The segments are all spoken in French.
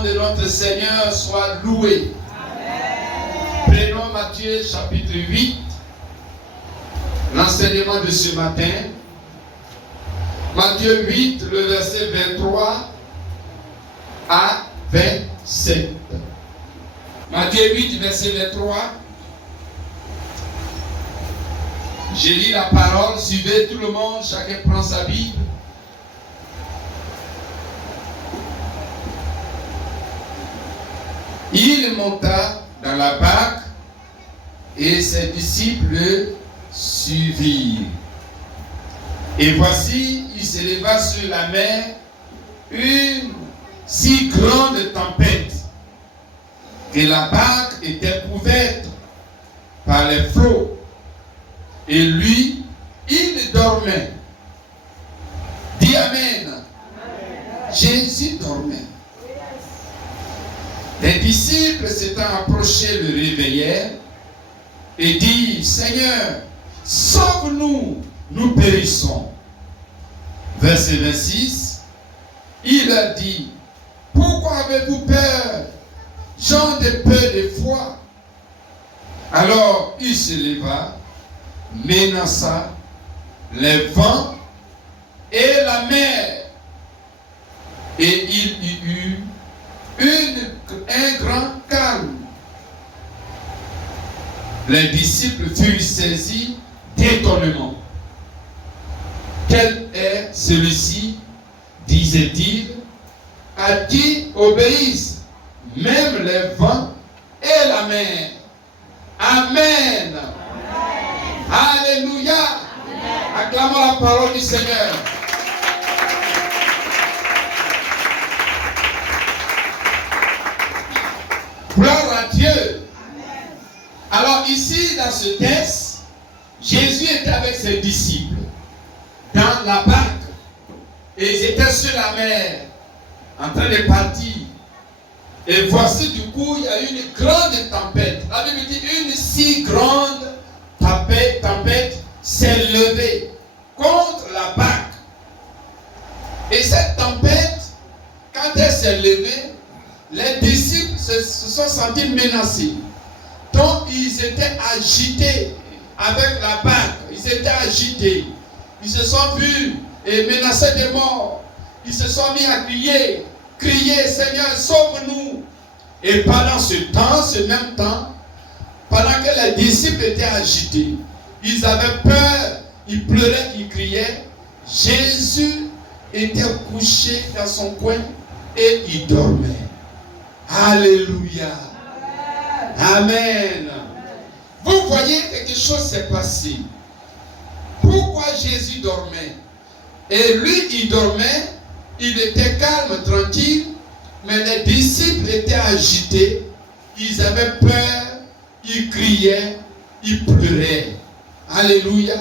De notre Seigneur soit loué. Amen. Prenons Matthieu chapitre 8, l'enseignement de ce matin. Matthieu 8, le verset 23 à 27. Matthieu 8, verset 23. Je lis la parole, suivez tout le monde, chacun prend sa Bible. Il monta dans la barque et ses disciples le suivirent. Et voici, il s'éleva sur la mer une si grande tempête que la barque était couverte par les flots. Et lui, il dormait. Dis Amen. Amen. Jésus dormait. Les disciples s'étant approchés le réveillèrent et dirent, Seigneur, sauve-nous, nous périssons. Verset 26, il leur dit, pourquoi avez-vous peur, gens de peu de foi? Alors il se leva, menaça les vents et la mer, et il y eut un grand calme. Les disciples furent saisis d'étonnement. Quel est celui-ci, disait-il, à qui obéissent même les vents et la mer? Amen. Amen. Alléluia. Amen. Acclamons la parole du Seigneur. Gloire à Dieu. Amen. Alors ici, dans ce texte, Jésus était avec ses disciples dans la barque. Et ils étaient sur la mer, en train de partir. Et voici du coup, il y a eu une grande tempête. La Bible dit, une si grande tempête s'est levée contre la barque. Et cette tempête, quand elle s'est levée, les disciples se sont sentis menacés. Donc ils étaient agités avec la barque. Ils étaient agités. Ils se sont vus et menacés de mort. Ils se sont mis à crier. Crier, Seigneur, sauve-nous. Et pendant ce même temps, pendant que les disciples étaient agités, ils avaient peur, ils pleuraient, ils criaient. Jésus était couché dans son coin et il dormait. Alléluia. Amen. Vous voyez, quelque chose s'est passé. Pourquoi Jésus dormait? Et lui, il dormait, il était calme, tranquille, mais les disciples étaient agités, ils avaient peur, ils criaient, ils pleuraient. Alléluia.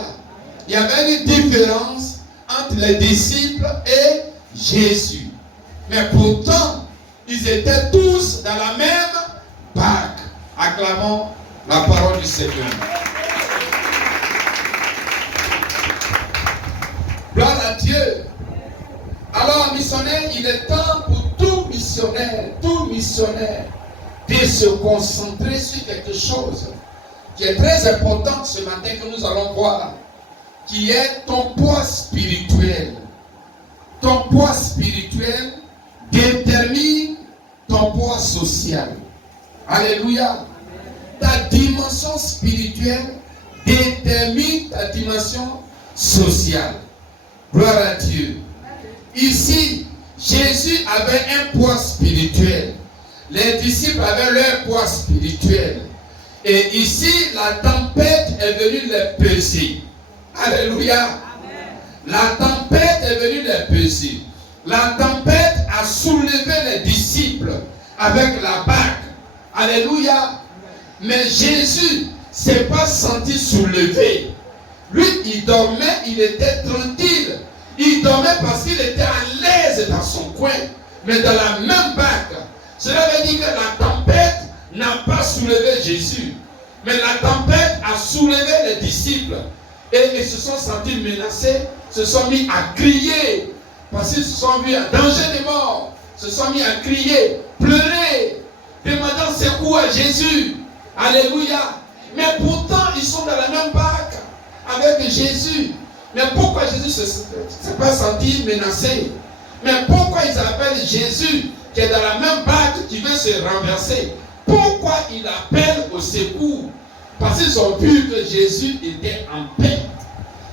Il y avait une différence entre les disciples et Jésus. Mais pourtant, ils étaient tous dans la même barque. Acclamons la parole du Seigneur. Gloire à Dieu. Alors, missionnaire, il est temps pour tout missionnaire, de se concentrer sur quelque chose qui est très important ce matin que nous allons voir, qui est ton poids spirituel. Ton poids spirituel détermine ton poids social. Alléluia. Ta dimension spirituelle détermine ta dimension sociale. Gloire à Dieu. Ici, Jésus avait un poids spirituel. Les disciples avaient leur poids spirituel. Et ici, la tempête est venue les peser. Alléluia. Amen. La tempête est venue les peser. La tempête a soulevé les disciples avec la barque. Alléluia. Mais Jésus ne s'est pas senti soulevé. Lui, il dormait, il était tranquille. Il dormait parce qu'il était à l'aise dans son coin. Mais dans la même barque. Cela veut dire que la tempête n'a pas soulevé Jésus. Mais la tempête a soulevé les disciples. Et ils se sont sentis menacés, se sont mis à crier. Parce qu'ils se sont vus en danger de mort. se sont mis à crier, pleurer, demandant secours à Jésus. Alléluia. Mais pourtant, ils sont dans la même barque avec Jésus. Mais pourquoi Jésus ne s'est pas senti menacé? Mais pourquoi ils appellent Jésus qui est dans la même barque qui veut se renverser? Pourquoi ils appellent au secours? Parce qu'ils ont vu que Jésus était en paix.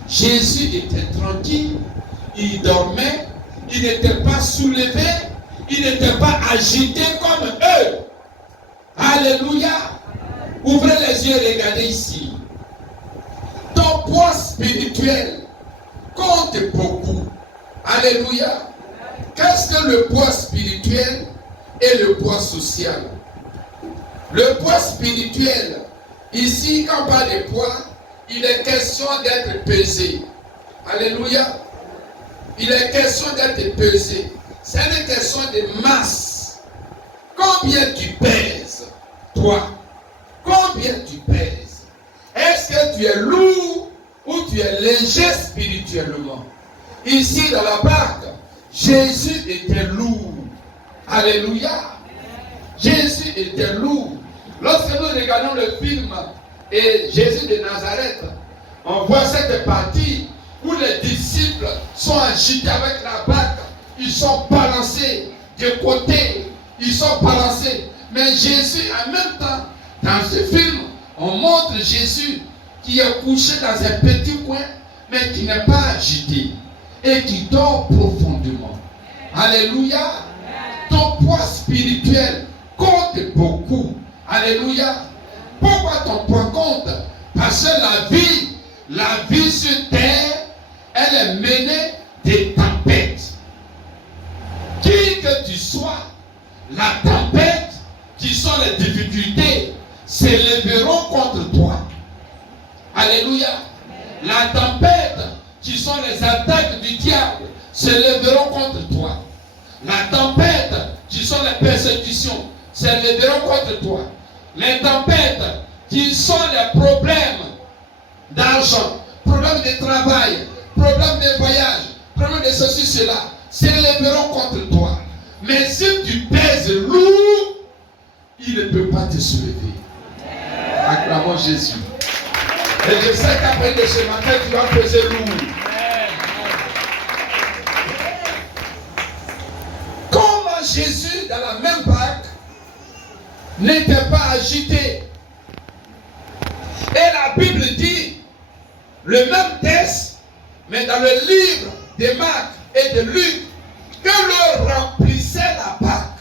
Jésus était tranquille. Il dormait. Il n'était pas soulevé. Il n'était pas agité comme eux. Alléluia. Ouvrez les yeux et regardez ici. Ton poids spirituel compte beaucoup. Alléluia. Qu'est-ce que le poids spirituel et le poids social? Le poids spirituel, ici, quand on parle de poids, il est question d'être pesé. Alléluia. Il est question d'être pesé. C'est une question de masse. Combien tu pèses, toi? Combien tu pèses? Est-ce que tu es lourd ou tu es léger spirituellement? Ici, dans la barque, Jésus était lourd. Alléluia. Jésus était lourd. Lorsque nous regardons le film et Jésus de Nazareth, on voit cette partie où les disciples sont agités avec la barque. Ils sont balancés de côté. Ils sont balancés. Mais Jésus, en même temps, dans ce film, on montre Jésus qui est couché dans un petit coin, mais qui n'est pas agité et qui dort profondément. Alléluia. Ton poids spirituel compte beaucoup. Alléluia. Pourquoi ton poids compte? Parce que la vie sur terre, elle est menée des tempêtes. Qui que tu sois, la tempête, qui sont les difficultés, s'élèveront contre toi. Alléluia. La tempête, qui sont les attaques du diable, s'élèveront contre toi. La tempête, qui sont les persécutions, s'élèveront contre toi. Les tempêtes, qui sont les problèmes d'argent, problèmes de travail, problèmes de voyage, problèmes de ceci, cela, s'élèveront contre toi. Mais si tu pèses lourd, il ne peut pas te soulever. Acclamons Jésus. Et je sais qu'après de ce matin, tu vas peser lourd. Comment Jésus, dans la même barque, n'était pas agité? Et la Bible dit, le même texte, mais dans le livre de Marc et de Luc, que l'eau remplissait la barque.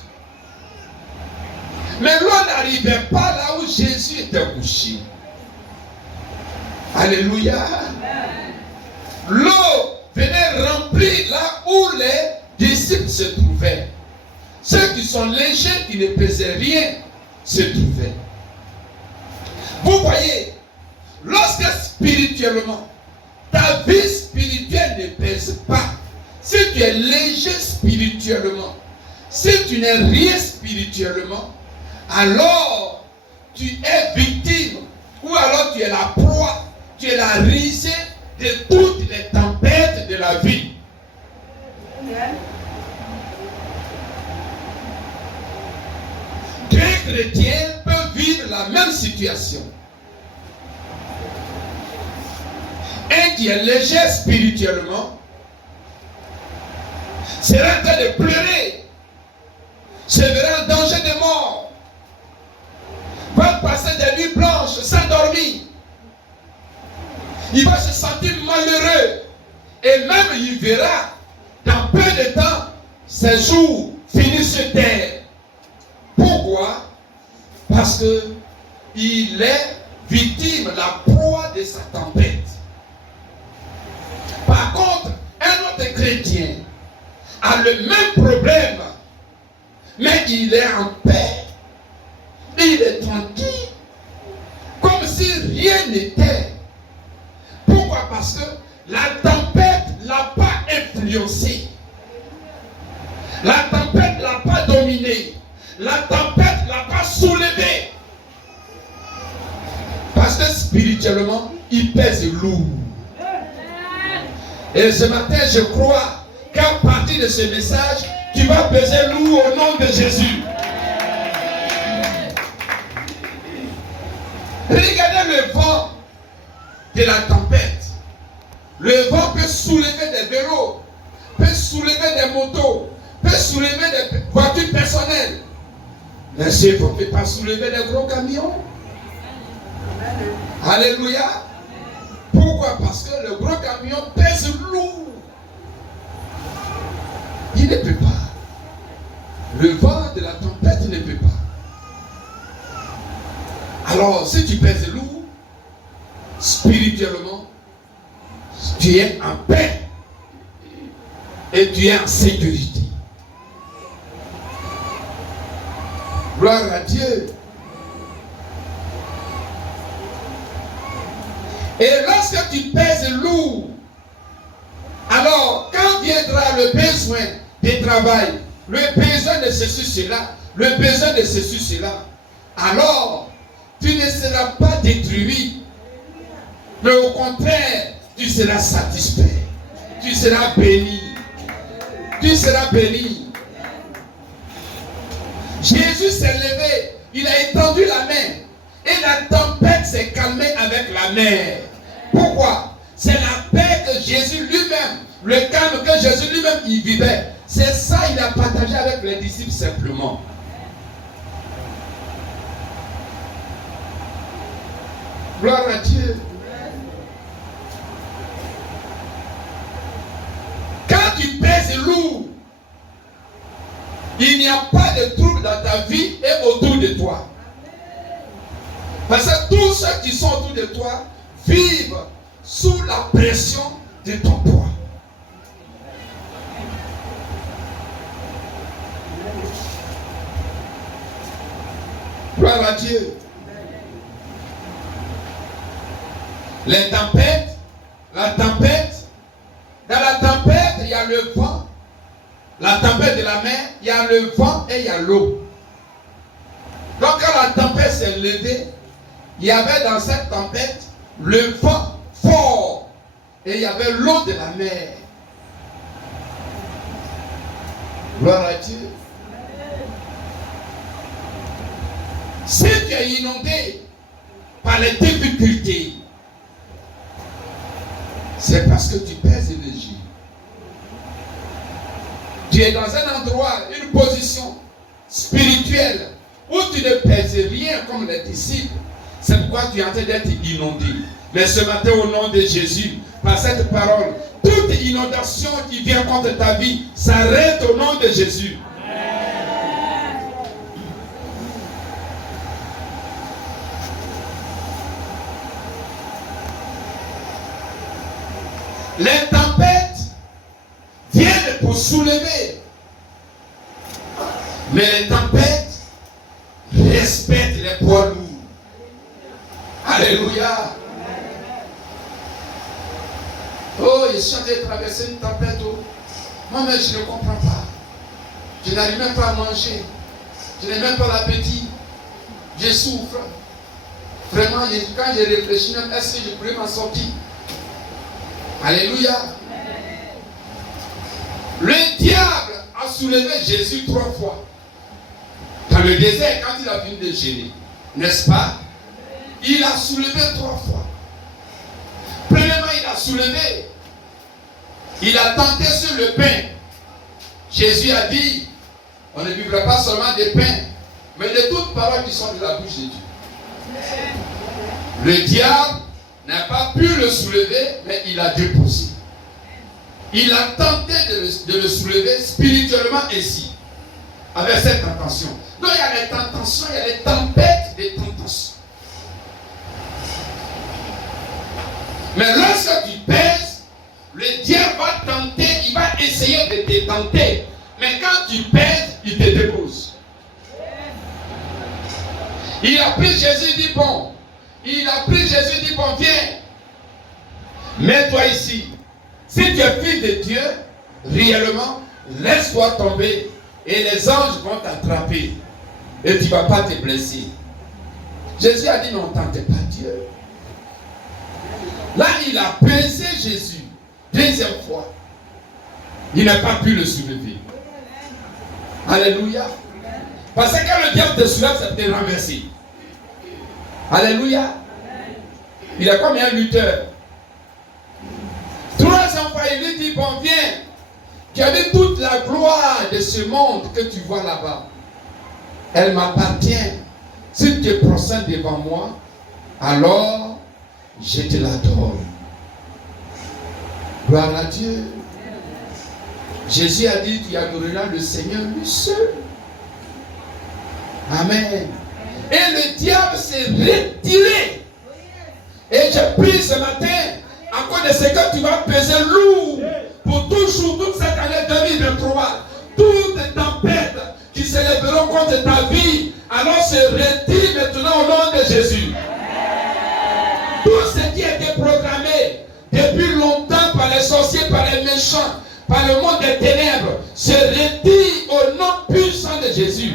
Mais l'eau n'arrivait pas là où Jésus était couché. Alléluia. L'eau venait remplir là où les disciples se trouvaient. Ceux qui sont légers, qui ne pesaient rien, se trouvaient. Vous voyez, lorsque spirituellement, ta vie spirituelle ne pèse pas, si tu es léger spirituellement, si tu n'es rien spirituellement, alors tu es victime, ou alors tu es la proie, tu es la risée de toutes les tempêtes de la vie. Deux chrétiens peuvent vivre la même situation. Un qui est léger spirituellement sera en train de pleurer, se verra en danger de mort, va passer des nuits blanches sans dormir. Il va se sentir malheureux et même il verra dans peu de temps ses jours finir sur terre. Pourquoi? Parce que il est victime, la proie de sa tempête. Par contre, un autre chrétien a le même problème, mais il est en paix, il est tranquille, comme si rien n'était. Pourquoi? Parce que la tempête ne l'a pas influencé. La tempête ne l'a pas dominé. La tempête ne l'a pas soulevé. Parce que spirituellement, il pèse lourd. Et ce matin, je crois qu'à partir de ce message, tu vas peser lourd au nom de Jésus. Regardez le vent de la tempête. Le vent peut soulever des vélos, peut soulever des motos, peut soulever des voitures personnelles. Mais ce vent ne peut pas soulever des gros camions. Alléluia. Pourquoi? Parce que le gros camion pèse lourd. Il ne peut pas. Le vent de la tempête ne peut pas. Alors, si tu pèses lourd, spirituellement, tu es en paix et tu es en sécurité. Gloire à Dieu. Et lorsque tu pèses lourd, alors quand viendra le besoin de travail, le besoin de ceci, cela, le besoin de ceci, cela, alors tu ne seras pas détruit, mais au contraire, tu seras satisfait, tu seras béni, tu seras béni. Jésus s'est levé, il a étendu la main et la tempête s'est calmée avec la mer. Pourquoi? C'est la paix que Jésus lui-même, le calme que Jésus lui-même il vivait. C'est ça il a partagé avec les disciples simplement. Gloire à Dieu. Quand tu pèses lourd, il n'y a pas de trouble dans ta vie et autour de toi. Parce que tous ceux qui sont autour de toi vivent sous la pression de ton poids. Gloire à Dieu. Les tempêtes, la tempête, dans la tempête, il y a le vent. La tempête de la mer, il y a le vent et il y a l'eau. Donc quand la tempête s'est levée, il y avait dans cette tempête le vent fort et il y avait l'eau de la mer. Gloire à Dieu. Si tu es inondé par les difficultés, c'est parce que tu pèses léger. Tu es dans un endroit, une position spirituelle où tu ne pèses rien comme les disciples. C'est pourquoi tu es en train d'être inondé. Mais ce matin, au nom de Jésus, par cette parole, toute inondation qui vient contre ta vie s'arrête au nom de Jésus. Les tempêtes viennent pour soulever. Mais les tempêtes respectent les poids lourds. Alléluia. Oh, je suis en train de traverser une tempête. Oh. Moi-même, je ne comprends pas. Je n'arrive même pas à manger. Je n'ai même pas l'appétit. Je souffre. Vraiment, quand je réfléchis même, est-ce que je pourrais m'en sortir? Alléluia. Le diable a soulevé Jésus 3 fois. Dans le désert, quand il a fini de gêner, n'est-ce pas? Il a soulevé 3 fois. Premièrement, il a soulevé. Il a tenté sur le pain. Jésus a dit, on ne vivra pas seulement de pain, mais de toutes paroles qui sont de la bouche de Dieu. Le diable n'a pas pu le soulever, mais il a déposé. Il a tenté de le soulever spirituellement ainsi, avec cette intention. Donc il y a les tentations, il y a les tempêtes des tentations. Mais lorsque tu pèses, le diable va tenter, il va essayer de te tenter. Mais quand tu pèses, il te dépose. Il a pris Jésus, dit bon. Il a pris Jésus, dit bon, viens. Mets-toi ici. Si tu es fils de Dieu, réellement, laisse-toi tomber et les anges vont t'attraper. Et tu ne vas pas te blesser. Jésus a dit non, tentez pas Dieu. Là, il a pesé Jésus. Deuxième fois. Il n'a pas pu le soulever. Alléluia. Parce que quand le diable te soulève, ça te renverse. Alléluia. Il est comme un lutteur. Troisième fois, il lui dit, bon, viens. Tu as vu toute la gloire de ce monde que tu vois là-bas. Elle m'appartient. Si tu te prosternes devant moi, alors je te l'adore. Gloire à Dieu. Jésus a dit, tu adoreras le Seigneur lui seul. Amen. Et le diable s'est retiré. Et je prie ce matin, à cause de ce que tu vas peser lourd pour toujours, toute cette année 2023, toutes tempêtes qui se lèveront contre ta vie, alors se retire maintenant au nom de Jésus. Tout ce qui a été programmé depuis longtemps par les sorciers, par les méchants, par le monde des ténèbres, se retire au nom puissant de Jésus.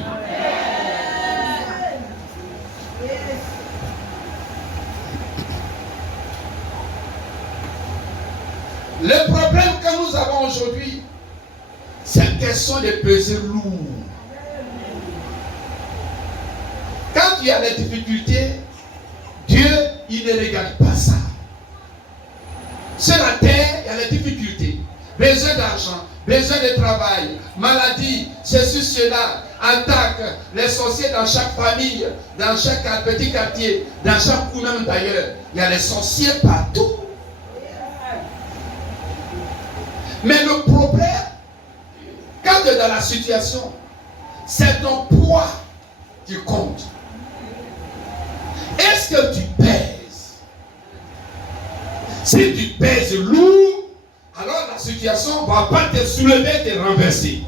Le problème que nous avons aujourd'hui, c'est une question de peser lourd. Quand il y a des difficultés, Dieu, il ne regarde pas ça. Sur la terre, il y a des difficultés. Besoin d'argent, besoin de travail, maladie, ceci, cela, attaque, les sorciers dans chaque famille, dans chaque petit quartier, dans chaque coin même d'ailleurs. Il y a les sorciers partout. Mais le problème, quand tu es dans la situation, c'est ton poids qui compte. Est-ce que tu pèses? Si tu pèses lourd, alors la situation ne va pas te soulever, te renverser.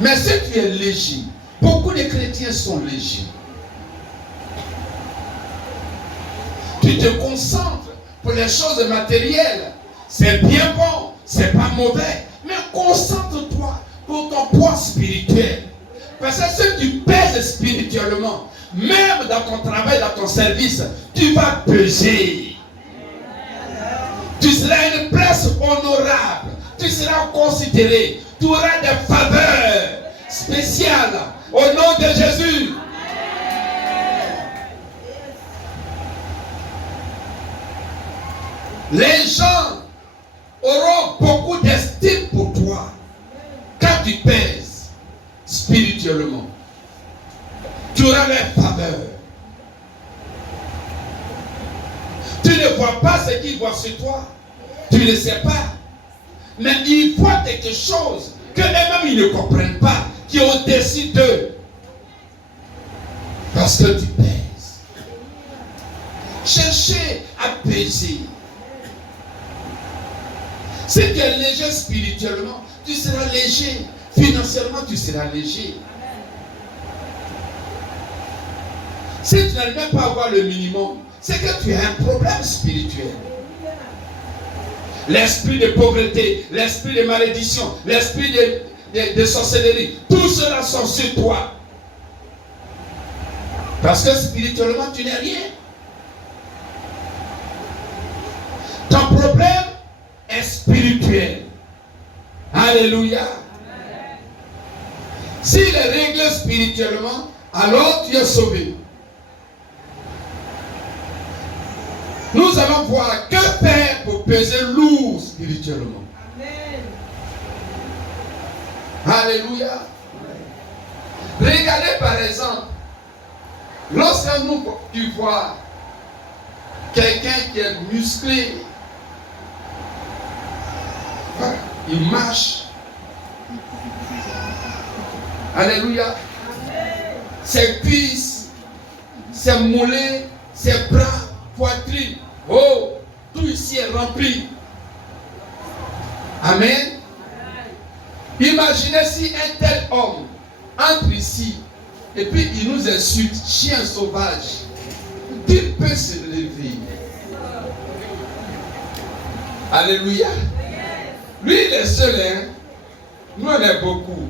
Mais si tu es léger, beaucoup de chrétiens sont légers. Tu te concentres pour les choses matérielles. C'est bien bon, c'est pas mauvais. Mais concentre-toi pour ton poids spirituel. Parce que si tu pèses spirituellement, même dans ton travail, dans ton service, tu vas peser. Tu seras une place honorable. Tu seras considéré. Tu auras des faveurs spéciales au nom de Jésus. Les gens auront beaucoup d'estime pour toi quand tu pèses spirituellement. Tu auras les faveurs. Tu ne vois pas ce qu'ils voient sur toi. Tu ne sais pas. Mais ils voient quelque chose que eux-mêmes ils ne comprennent pas, qui est au-dessus d'eux. Parce que tu pèses. Cherchez à peser. Si tu es léger spirituellement, tu seras léger. Financièrement, tu seras léger. Si tu n'arrives même pas à avoir le minimum, c'est que tu as un problème spirituel. L'esprit de pauvreté, l'esprit de malédiction, l'esprit de sorcellerie, tout cela sont sur toi. Parce que spirituellement, tu n'es rien. Ton problème est spirituel. Alléluia. S'il est réglé spirituellement, alors tu es sauvé. Nous allons voir que faire pour peser lourd spirituellement. Amen. Alléluia. Regardez par exemple, lorsque tu vois quelqu'un qui est musclé, il marche. Alléluia. Ses cuisses, ses mollets, ses bras, poitrine. Oh, tout ici est rempli. Amen. Imaginez si un tel homme entre ici et puis il nous insulte, chien sauvage. Il peut se lever. Alléluia. Lui, il est seul, hein. Nous, on est beaucoup.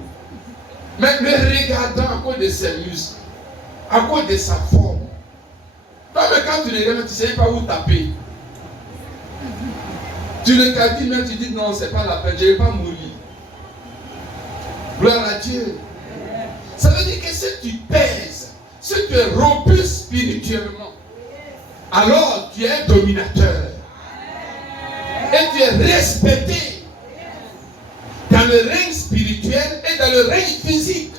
Mais le regardant à cause de ses muscles, à cause de sa forme. Toi, mais quand tu le regardes, tu ne sais pas où taper. Tu le calcules, mais tu dis non, c'est pas la peine, je ne vais pas mourir. Gloire à Dieu. Ça veut dire que si tu pèses, si tu es robuste spirituellement, alors tu es dominateur. Et tu es respecté dans le règne spirituel et dans le règne physique.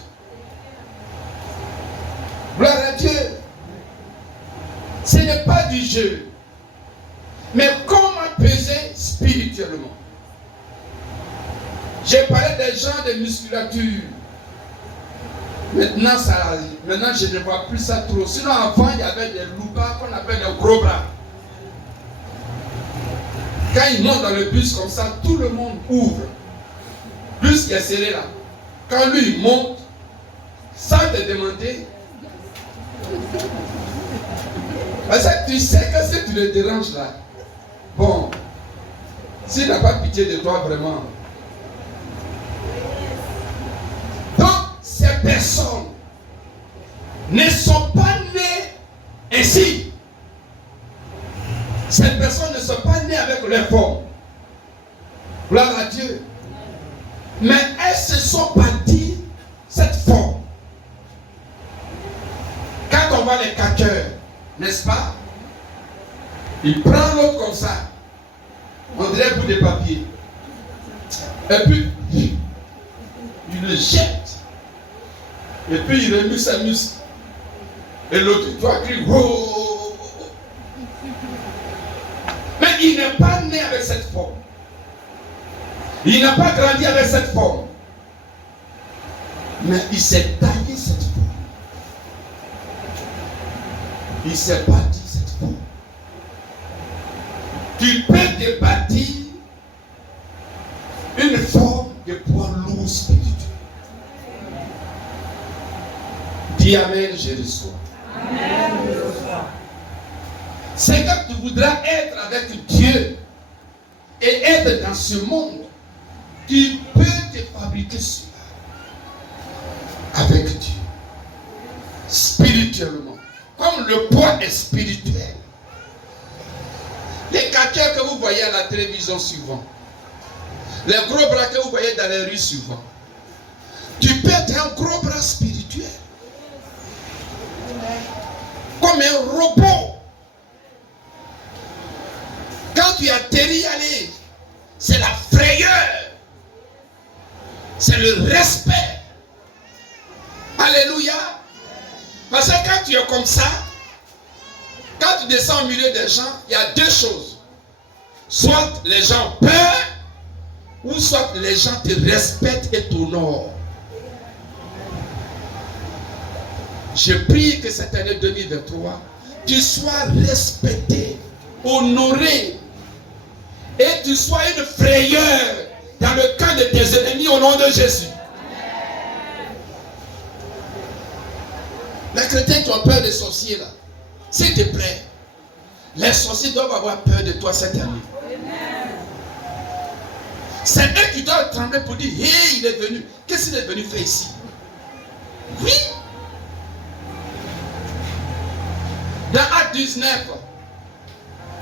Gloire à Dieu. Ce n'est pas du jeu. Mais comment peser spirituellement? J'ai parlé des gens de musculature. Maintenant, je ne vois plus ça trop. Sinon, avant, il y avait des loupas qu'on appelle des gros bras. Quand ils montent dans le bus comme ça, tout le monde ouvre. Le bus qui est serré là. Quand lui, il monte, sans te demander. Parce que tu sais que si tu le déranges là, bon, s'il n'a pas pitié de toi vraiment. Donc, ces personnes ne sont pas nées ainsi. Ces personnes ne sont pas nées avec leur forme. Gloire à Dieu. Mais elles se sont bâties cette forme. Quand on voit les caqueurs, n'est-ce pas? Il prend l'autre comme ça. On dirait un bout de papier. Et puis, il le jette. Et puis, il remue sa muscle. Et l'autre, il doit crier. Oh. Mais il n'est pas né avec cette forme. Il n'a pas grandi avec cette forme. Mais il s'est taillé cette forme. Il s'est bâti cette forme. Tu peux te bâtir une forme de poids lourd spirituel. Dis Amen, je reçois. Amen. C'est quand tu voudras être avec Dieu et être dans ce monde, tu peux te fabriquer cela avec Dieu, spirituellement. Comme le poids est spirituel. Les caquets que vous voyez à la télévision souvent, les gros bras que vous voyez dans les rues souvent, tu peux être un gros bras spirituel. Comme un robot. Quand tu atterris, allez, c'est la frayeur. C'est le respect. Alléluia. Parce que quand tu es comme ça, quand tu descends au milieu des gens, il y a deux choses. Soit les gens ont peur, ou soit les gens te respectent et t'honorent. Je prie que cette année 2023, tu sois respecté, honoré, et tu sois une frayeur dans le camp de tes ennemis au nom de Jésus. Les chrétiens qui ont peur des sorciers là, s'il te plaît, les sorciers doivent avoir peur de toi cette année. C'est eux qui doivent trembler pour dire, hé, il est venu. Qu'est-ce qu'il est venu faire ici? Oui. Dans Acte 19,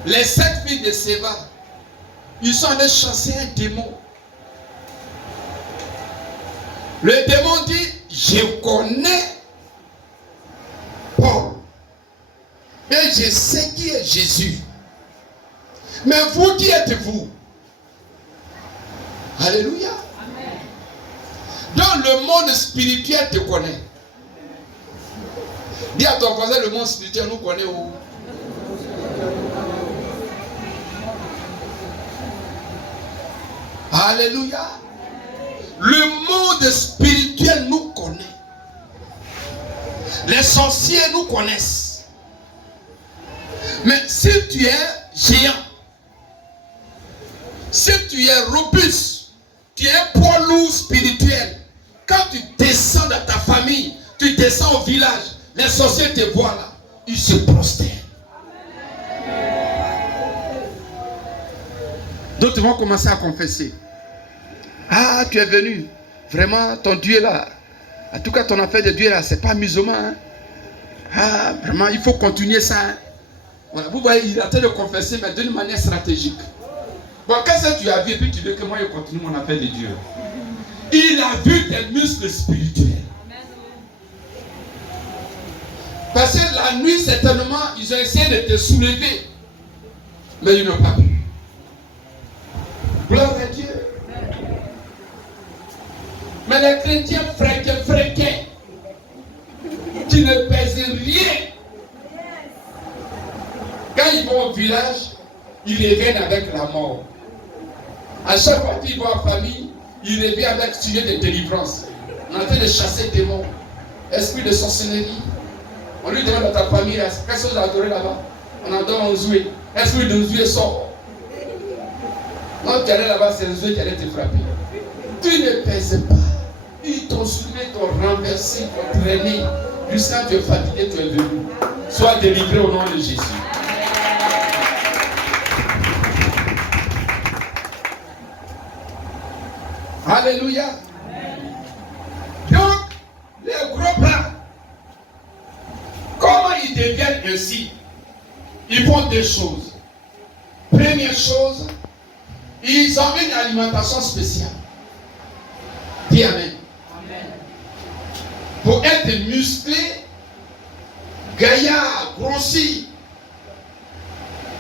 les 7 filles de Séva, ils sont allés chasser un démon. Le démon dit, je connais Paul. Et je sais qui est Jésus. Mais vous, qui êtes-vous? Alléluia. Amen. Donc le monde spirituel te connaît. Dis à ton voisin, le monde spirituel nous connaît où? Alléluia. Le monde spirituel nous connaît. Les sorciers nous connaissent. Mais si tu es géant, si tu es robuste, tu es un poids lourd spirituel, quand tu descends dans ta famille, tu descends au village, les sorciers te voient là, ils se prosternent. D'autres vont commencer à confesser. Ah, tu es venu. Vraiment, ton Dieu là. En tout cas, ton affaire de Dieu là, c'est pas musulman. Hein? Ah, vraiment, il faut continuer ça. Hein? Voilà, vous voyez, il est en train de confesser, mais d'une manière stratégique. Bon, qu'est-ce que tu as vu et puis tu dis que moi je continue mon affaire de Dieu? Il a vu tes muscles spirituels. Parce que la nuit, certainement, ils ont essayé de te soulever. Mais ils n'ont pas pu. Gloire à Dieu. Mais les chrétiens fréquents, qui ne pèsent rien, quand ils vont au village, ils reviennent avec la mort. À chaque fois qu'ils vont en famille, ils reviennent avec sujet de délivrance. On est en train de chasser des démons, esprit de sorcellerie. On lui demande à ta famille, qu'est-ce que vous adorez là-bas? On adore un zoué. Esprit de zoué sort. Non, tu allais là-bas, c'est un zoué qui allait te frapper. Tu ne pèses pas. Ils t'ont soulevé, t'ont renversé, t'ont traîné. Jusqu'à tu es fatigué, tu es venu. Sois délivré au nom de Jésus. Alléluia. Donc, les gros bras, comment ils deviennent ainsi? Ils font deux choses. Première chose, ils ont une alimentation spéciale. Dis Amen. Pour être musclé, gaillard, grossi,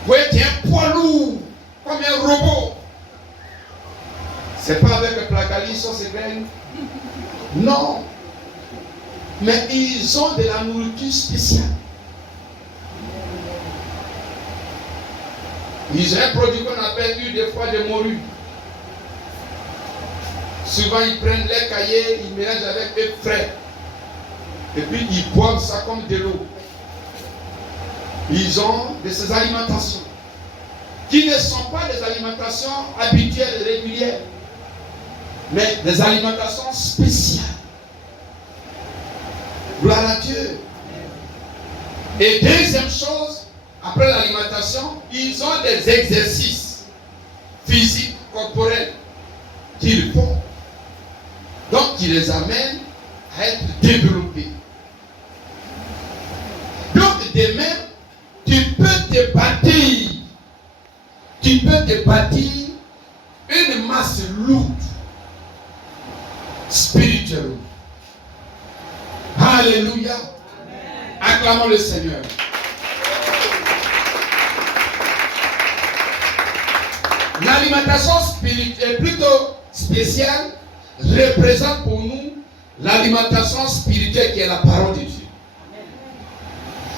pour être un poids lourd, comme un robot. C'est pas avec le placali, sauce et graines. Non. Mais ils ont de la nourriture spéciale. Ils ont un produit qu'on appelle huile de foie de morue. Souvent, ils prennent les cahiers, ils mélangent avec des frais. Et puis, ils boivent ça comme de l'eau. Ils ont de ces alimentations qui ne sont pas des alimentations habituelles et régulières, mais des alimentations spéciales. Gloire à Dieu. Et deuxième chose, après l'alimentation, ils ont des exercices physiques, corporels qu'ils font. Donc, qui les amènent à être développés. Donc, de même, tu peux te bâtir. Tu peux te bâtir une masse lourde, spirituelle. Alléluia. Acclamons le Seigneur. L'alimentation spirituelle, plutôt spéciale, représente pour nous l'alimentation spirituelle qui est la parole de Dieu.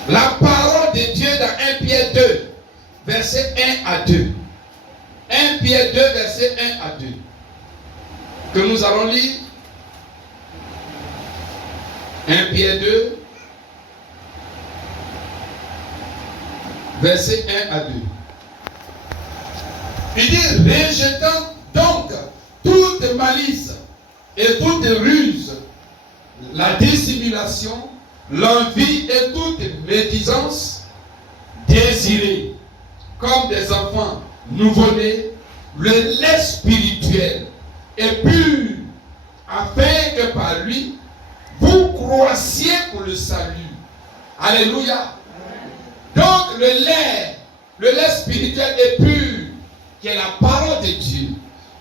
La parole de Dieu dans 1 Pierre 2, verset 1 à 2. 1 Pierre 2, verset 1 à 2. Que nous allons lire. 1 Pierre 2, verset 1 à 2. Il dit, rejetant donc toute malice et toute ruse, la dissimulation, l'envie et toute médisance, désirez, comme des enfants nouveau-nés, le lait spirituel est pur, afin que par lui, vous croissiez pour le salut. Alléluia. Donc le lait spirituel est pur, qui est la parole de Dieu.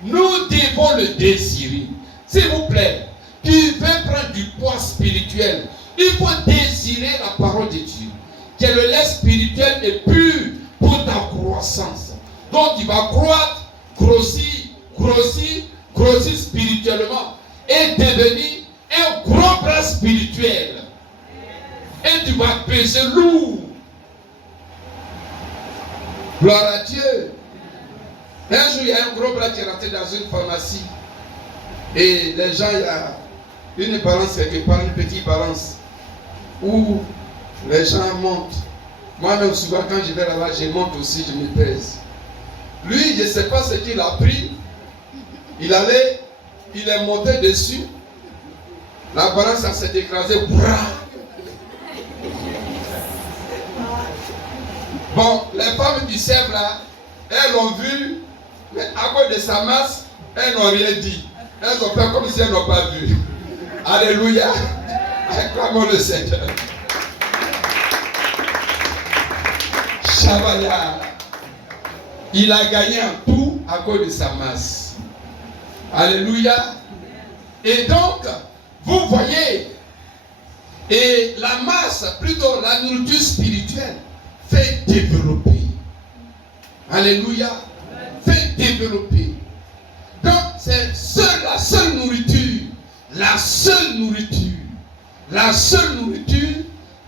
Nous devons le désirer. S'il vous plaît, tu veux prendre du poids spirituel, il faut désirer la parole de Dieu. Que le lait spirituel est pur pour ta croissance. Donc tu vas croître, grossir spirituellement et devenir un gros bras spirituel. Et tu vas peser lourd. Gloire à Dieu. Un jour, il y a un gros bras qui est rentré dans une pharmacie. Et les gens, il y a une balance quelque part, une petite balance, où les gens montent. Moi-même, souvent, quand je vais là-bas, je monte aussi, je me pèse. Lui, je ne sais pas ce qu'il a pris. Il est monté dessus. La balance, ça s'est écrasé. Bon, les femmes qui servent là, elles l'ont vu, mais à cause de sa masse, elles n'ont rien dit. Elles ont fait comme si elles n'ont pas vu. Alléluia. Acclamons le Seigneur. Shabaya. Il a gagné en tout à cause de sa masse. Alléluia. Et donc, vous voyez, et la masse, plutôt la nourriture spirituelle, fait développer. Alléluia. Fait développer. Donc, c'est la seule nourriture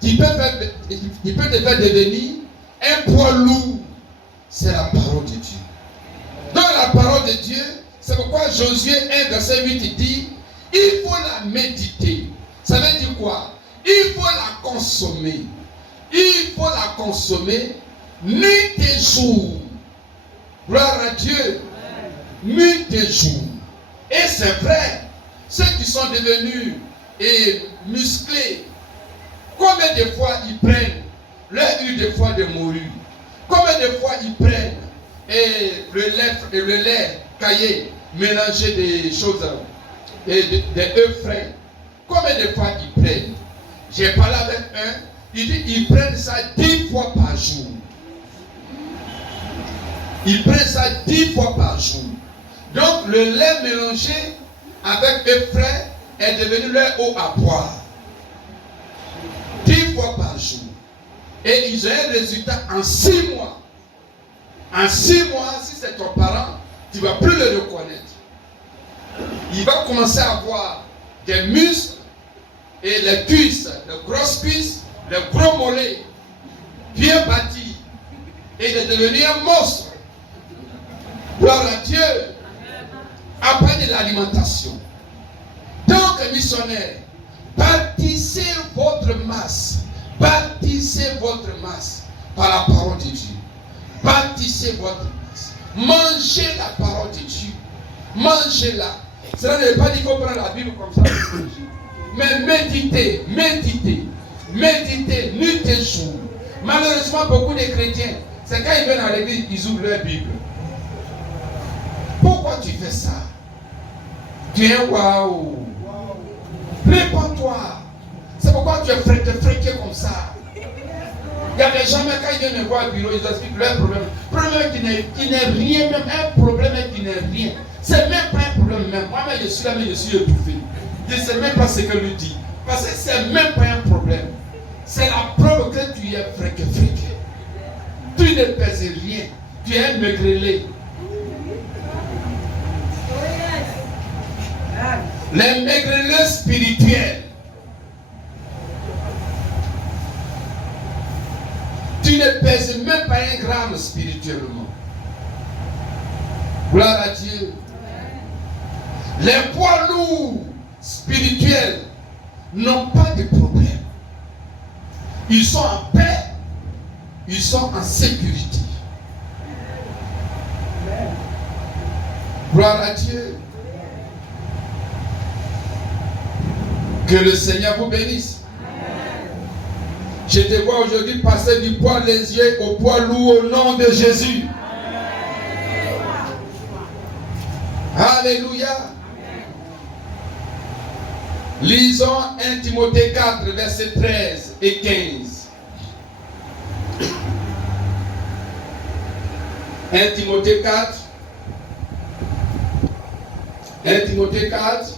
qui peut te faire devenir un poids lourd, c'est la parole de Dieu. Dans la parole de Dieu, c'est pourquoi Josué 1, verset 8, il dit, il faut la méditer. Ça veut dire quoi? Il faut la consommer. Il faut la consommer nuit et jour. Gloire à Dieu. Nuit et jour. Et c'est vrai, ceux qui sont devenus musclés, combien de fois ils prennent leur huile de foie de morue? Combien de fois ils prennent le lait caillé, mélanger des choses, des œufs frais? Combien de fois ils prennent? J'ai parlé avec un, il dit ils prennent ça 10 fois par jour. Ils prennent ça 10 fois par jour. Donc le lait mélangé avec œufs frais est devenu leur eau à boire. 10 fois par jour. Et ils ont un résultat en 6 mois. En 6 mois, si c'est ton parent, tu ne vas plus le reconnaître. Il va commencer à avoir des muscles et les cuisses, les grosses cuisses, les gros mollets, bien bâtis. Et il est devenu un monstre. Gloire à Dieu. Après de l'alimentation. Donc, missionnaires, bâtissez votre masse. Bâtissez votre masse par la parole de Dieu. Bâtissez votre masse. Mangez la parole de Dieu. Mangez-la. Cela ne veut pas dire qu'il faut prendre la Bible comme ça. Mais méditez nuit et jour. Malheureusement, beaucoup de chrétiens, c'est quand ils viennent à l'église, ils ouvrent leur Bible. Pourquoi tu fais ça? Tu es waouh. Réponds-toi. C'est pourquoi tu es fréqué comme ça. Il y a des gens, quand ils viennent me voir au bureau, ils expliquent leur problème. Problème qui n'est rien, même un problème qui n'est rien. C'est même pas un problème même. Moi-même, je suis là, mais je suis étouffé. Je ne sais même pas ce que lui dit. Parce que c'est même pas un problème. C'est la preuve que tu es fréqué. Tu ne pèses rien. Tu es un maigrelé. Les maigrelés spirituels. Tu ne pèses même pas un gramme spirituellement. Gloire à Dieu. Les poids lourds spirituels n'ont pas de problème. Ils sont en paix. Ils sont en sécurité. Gloire à Dieu. Que le Seigneur vous bénisse. Je te vois aujourd'hui passer du poids léger au poids lourd au nom de Jésus. Alléluia. Lisons 1 Timothée 4, versets 13 et 15. 1 Timothée 4. 1 Timothée 4,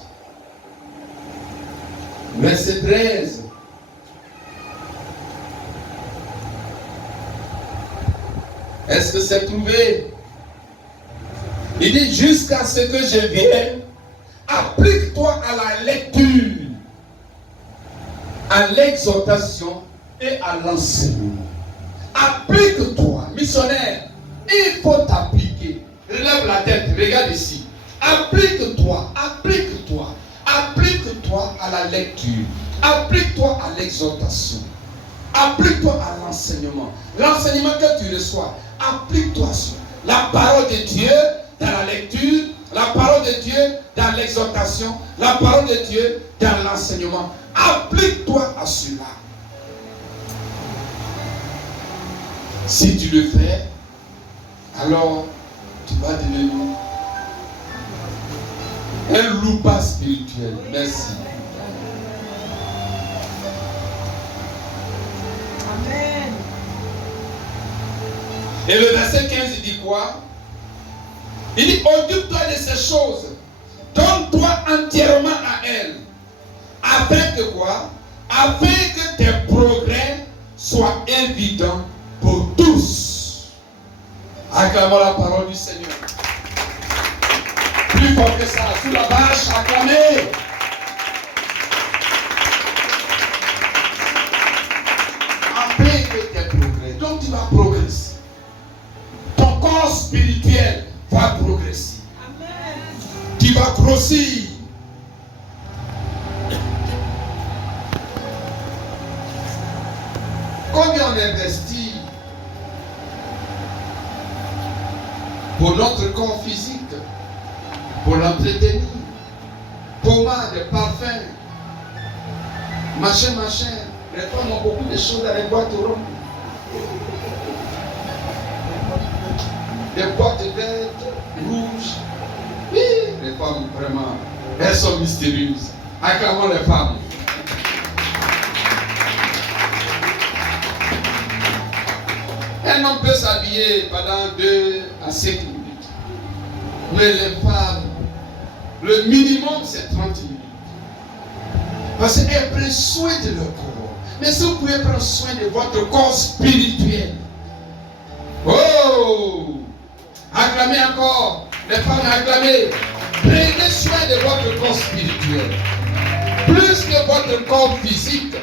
verset 13. Est-ce que c'est trouvé? Il dit jusqu'à ce que je vienne, applique-toi à la lecture, à l'exhortation et à l'enseignement. Applique-toi, missionnaire, il faut t'appliquer. Relève la tête, regarde ici. Applique-toi à la lecture, applique-toi à l'exhortation, applique-toi à l'enseignement. L'enseignement que tu reçois, applique-toi sur la parole de Dieu dans la lecture, la parole de Dieu dans l'exhortation, la parole de Dieu dans l'enseignement. Applique-toi à cela. Si tu le fais, alors tu vas devenir un loupa spirituel. Merci. Amen. Et le verset 15, il dit quoi? Il dit, occupe-toi de ces choses. Donne Donne-toi entièrement à elle. Afin que quoi? Afin que tes progrès soient évidents pour tous. Acclamons la parole du Seigneur. Plus fort que ça, sous la vache, acclamez. Afin que tes progrès. Donc tu vas progresser. Ton corps spirituel va progresser. Amen. Tu vas grossir. Combien on investit pour notre corps physique, pour l'entretenir, pommade, parfum, machin. Les femmes ont beaucoup de choses dans les boîtes rondes. Des boîtes vertes, rouges. Oui, les femmes, vraiment, elles sont mystérieuses. Acclamons les femmes. Un homme peut s'habiller pendant 2 à 5 minutes. Mais les femmes, le minimum c'est 30 minutes. Parce qu'elles prennent soin de leur corps. Mais si vous pouvez prendre soin de votre corps spirituel. Oh! Acclamez encore. Les femmes, acclamez. Prenez soin de votre corps spirituel. Plus que votre corps physique.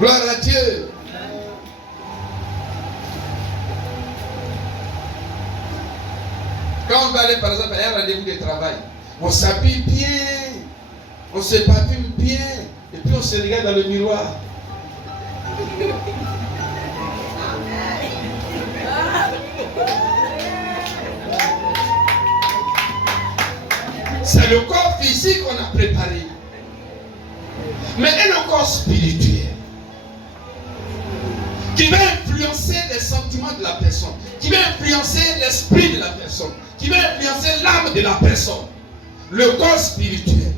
Gloire à Dieu. Quand on va aller par exemple à un rendez-vous de travail, on s'habille bien, on se parfume bien, et puis on se regarde dans le miroir. C'est le corps physique qu'on a préparé. Mais et le corps spirituel qui va influencer les sentiments de la personne, qui va influencer l'esprit de la personne, qui va influencer l'âme de la personne. Le corps spirituel.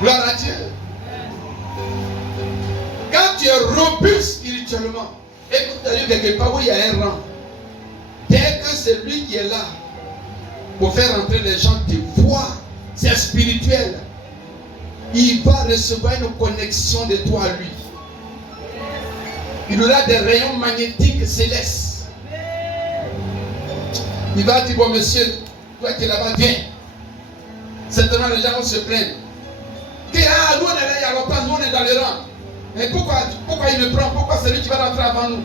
Gloire à Dieu. Quand tu es robuste spirituellement, écoute, tu as vu quelque part où il y a un rang. Dès que c'est lui qui est là pour faire entrer les gens, tu vois, c'est spirituel. Il va recevoir une connexion de toi à lui. Il aura des rayons magnétiques célestes. Il va dire, bon monsieur, toi qui es là-bas, viens. Certainement les gens vont se plaindre. Nous on est là, il y a longtemps, nous on est dans les rangs. Mais pourquoi il me prend? Pourquoi c'est lui qui va rentrer avant nous?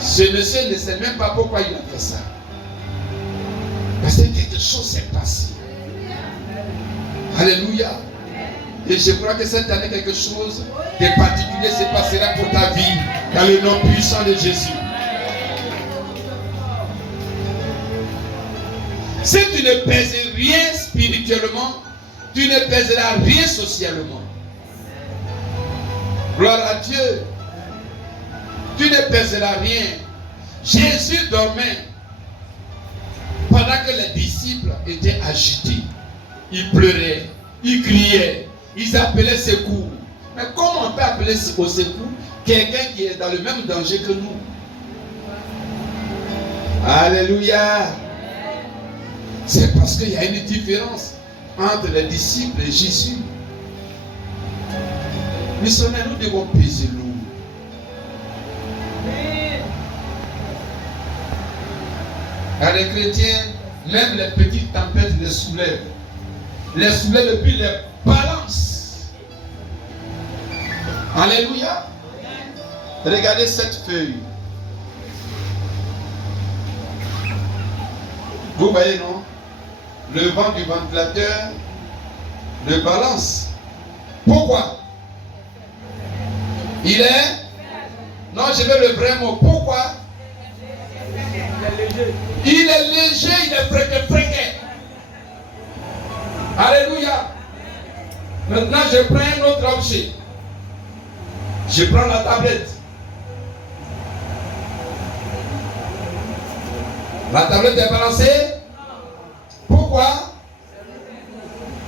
Ce monsieur ne sait même pas pourquoi il a fait ça. Parce que quelque chose s'est passé. Alléluia. Et je crois que cette année, quelque chose de particulier se passera pour ta vie. Dans le nom puissant de Jésus. Si tu ne pèses rien spirituellement, tu ne pèseras rien socialement. Gloire à Dieu. Tu ne pèseras rien. Jésus dormait pendant que les disciples étaient agités. Ils pleuraient, ils criaient, ils appelaient secours. Mais comment on peut appeler au secours quelqu'un qui est dans le même danger que nous? Alléluia. C'est parce qu'il y a une différence entre les disciples et Jésus. Missionnaires, nous devons peser lourd. À les chrétiens, même les petites tempêtes les soulèvent. Les soulèvent et puis les balancent. Alléluia. Regardez cette feuille. Vous voyez, non? Le vent du ventilateur le balance. Pourquoi? Il est... Non, je veux le vrai mot. Pourquoi? Il est léger, il est fréqué. Alléluia. Maintenant, je prends un autre objet. Je prends la tablette. La tablette est balancée. Pourquoi?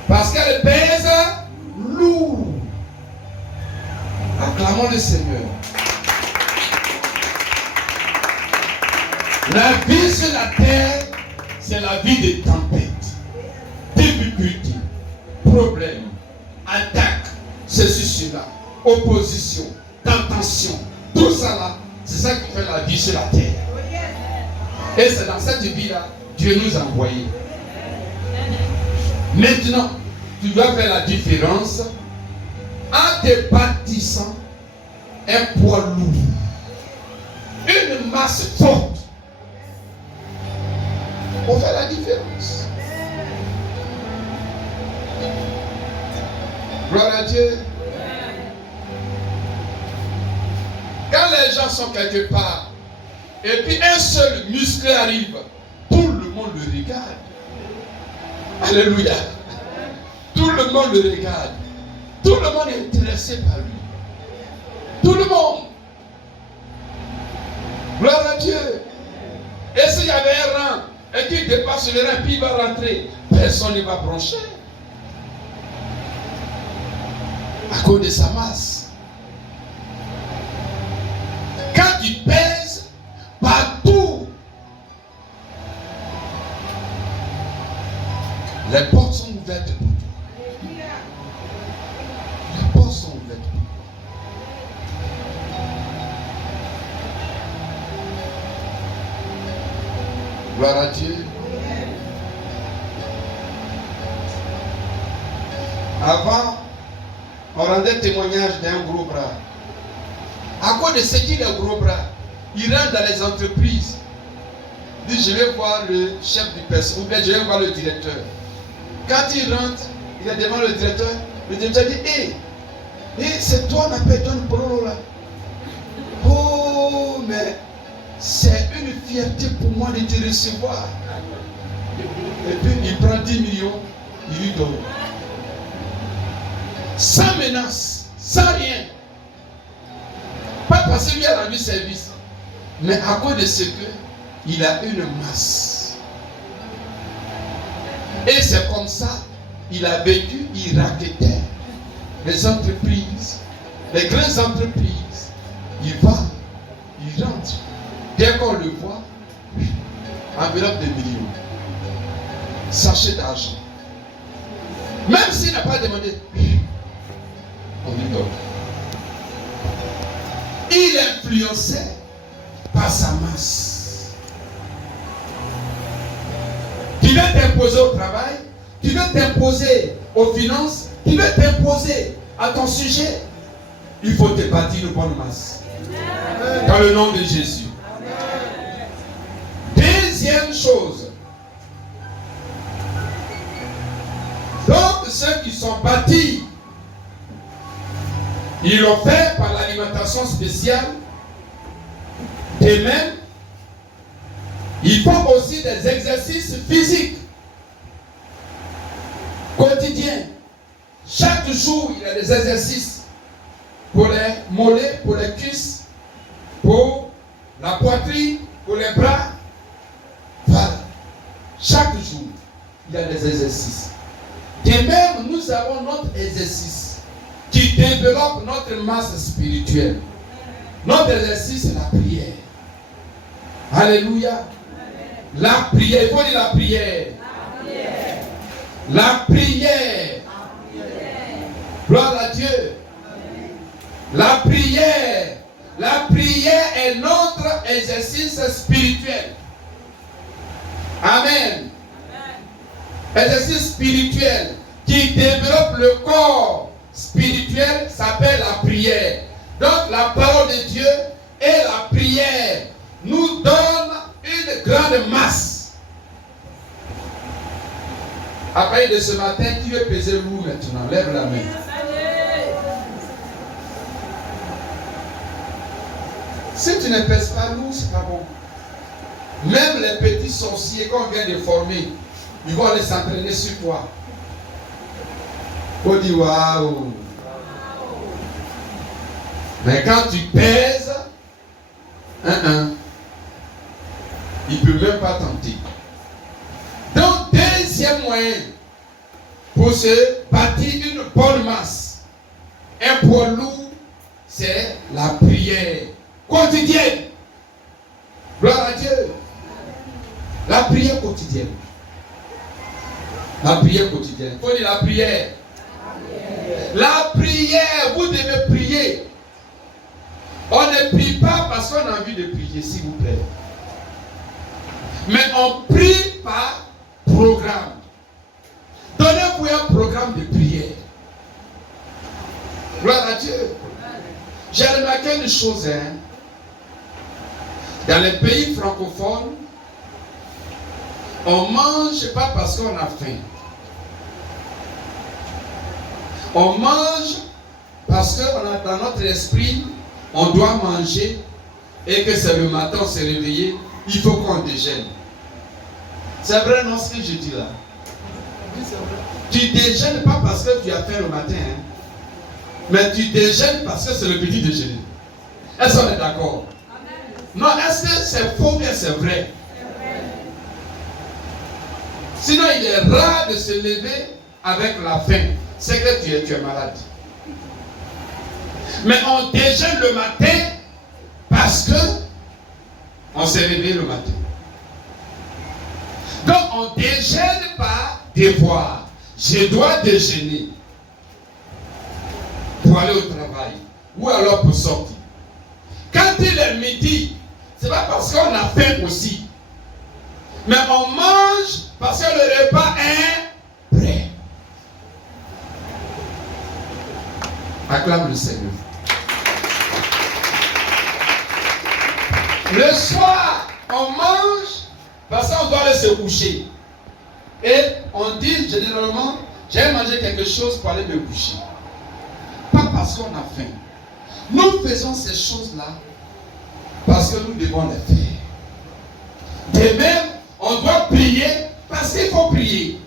Parce qu'elle pèse lourd. Acclamons le Seigneur. La vie sur la terre, c'est la vie des tempêtes, difficultés, problèmes, attaques, ceci, cela, opposition, tentation. Tout ça là, c'est ça qui fait la vie sur la terre. Et c'est dans cette vie-là, Dieu nous a envoyés. Maintenant, tu dois faire la différence en te bâtissant un poids lourd, une masse forte. Pour faire la différence. Gloire à Dieu. Quand les gens sont quelque part, et puis un seul muscle arrive, tout le monde le regarde. Alléluia. Tout le monde le regarde. Tout le monde est intéressé par lui. Tout le monde. Gloire à Dieu. Et s'il y avait un rang, et qu'il dépasse le rang, puis il va rentrer, personne ne va broncher. À cause de sa masse. Quand tu pèses partout, les portes sont ouvertes pour toi. Les portes sont ouvertes pour toi. Gloire à Dieu. Avant, on rendait témoignage d'un gros bras. À cause de ce qu'il est gros bras, il rentre dans les entreprises. Il dit, je vais voir le chef du personnel, ou bien je vais voir le directeur. Quand il rentre, il est devant le directeur dit, hé, c'est toi, on appelle John Polo là. Oh, mais c'est une fierté pour moi de te recevoir. Et puis il prend 10 millions, il lui donne. Sans menace, sans rien. Pas parce qu'il lui a rendu service, mais à cause de ce qu'il a une masse. Et c'est comme ça, il a vécu, il raquettait les entreprises, les grandes entreprises. Il va, il rentre. Dès qu'on le voit, enveloppe de millions, sachet d'argent. Même s'il n'a pas demandé, on lui donne. Il influençait par sa masse. Tu veux t'imposer au travail, tu veux t'imposer aux finances, tu veux t'imposer à ton sujet, il faut te bâtir une bonne masse. Dans le nom de Jésus. Deuxième chose. Donc ceux qui sont bâtis, ils l'ont fait par l'alimentation spéciale. De même, ils font aussi des exercices physiques quotidiens. Chaque jour, il y a des exercices pour les mollets, pour les cuisses, pour la poitrine, pour les bras. Voilà. Chaque jour, il y a des exercices. De même, nous avons notre exercice qui développe notre masse spirituelle. Notre exercice, c'est la prière. Alléluia. La prière, il faut dire la prière. La prière. Gloire à Dieu. La prière. La prière est notre exercice spirituel. Amen. Exercice spirituel qui développe le corps spirituel s'appelle la prière. Donc la parole de Dieu et la prière nous donnent une grande masse. Après de ce matin, qui veut peser lourd maintenant? Lève la main. Si tu ne pèses pas lourd, c'est pas bon. Même les petits sorciers qu'on vient de former, ils vont aller s'entraîner sur toi. On dit waouh. Mais quand tu pèses, il ne peut même pas tenter. Donc, deuxième moyen pour se bâtir une bonne masse, un poids lourd, c'est la prière quotidienne. Gloire à Dieu. La prière quotidienne. La prière quotidienne. Il faut dire la prière. La prière, vous devez prier. On ne prie pas parce qu'on a envie de prier, s'il vous plaît. Mais on prie par programme. Donnez-vous un programme de prière. Gloire à Dieu. J'ai remarqué une chose, hein. Dans les pays francophones, on ne mange pas parce qu'on a faim. On mange parce que dans notre esprit, on doit manger et que c'est le matin, on s'est réveillé, il faut qu'on déjeune. C'est vrai, non, ce que je dis là? Oui, c'est vrai. Tu déjeunes pas parce que tu as faim le matin, hein? Mais tu déjeunes parce que c'est le petit déjeuner. Est-ce qu'on est d'accord? Non, est-ce que c'est faux ou bien c'est vrai? Sinon, il est rare de se lever avec la faim. C'est que tu es malade. Mais on déjeune le matin parce que on s'est réveillé le matin. Donc, on déjeune par devoir. Je dois déjeuner pour aller au travail ou alors pour sortir. Quand il est midi, c'est pas parce qu'on a faim aussi. Mais on mange parce que le repas est prêt. Acclame le Seigneur. Le soir, on mange parce qu'on doit aller se coucher. Et on dit généralement, j'ai mangé quelque chose pour aller me coucher. Pas parce qu'on a faim. Nous faisons ces choses-là parce que nous devons les faire. De même, on doit prier parce qu'il faut prier.